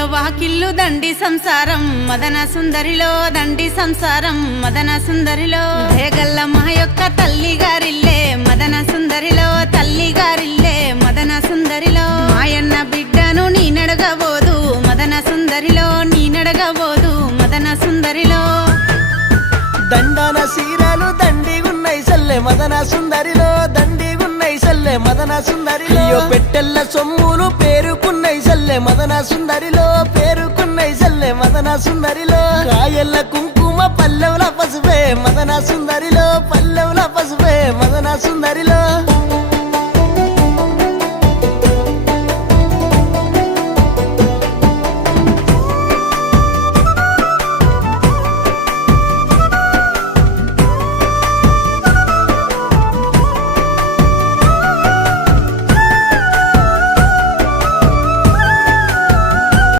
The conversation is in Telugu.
ఇల్లు వాకిల్లు దండి సంసారం మదన సుందరిలో దండి సంసారం మదన సుందరిలో దేగల్ల మా యొక్క తల్లి గారిల్లే మదన సుందరిలో తల్లి గారిల్లే మదన సుందరిలో మాయన్న బిడ్డను నీ నడగబోదు మదన సుందరిలో నీ నడగబోదు మదన సుందరిలో దండన సీరలు దండిగున్నై సల్లె మదన సుందరిలో దండిగున్నై సల్లె మదన సుందరిలో పెట్టెల్ల సొమ్ములు పేరుకున్నై సల్లె మదన సుందరిలో పేరుకున్నై సల్లె మదన సుందరిలో కాయల్ల కుంకుమ పల్లెవుల పసుపే మదన సుందరిలో పల్లెవుల పసుపే మదన సుందరిలో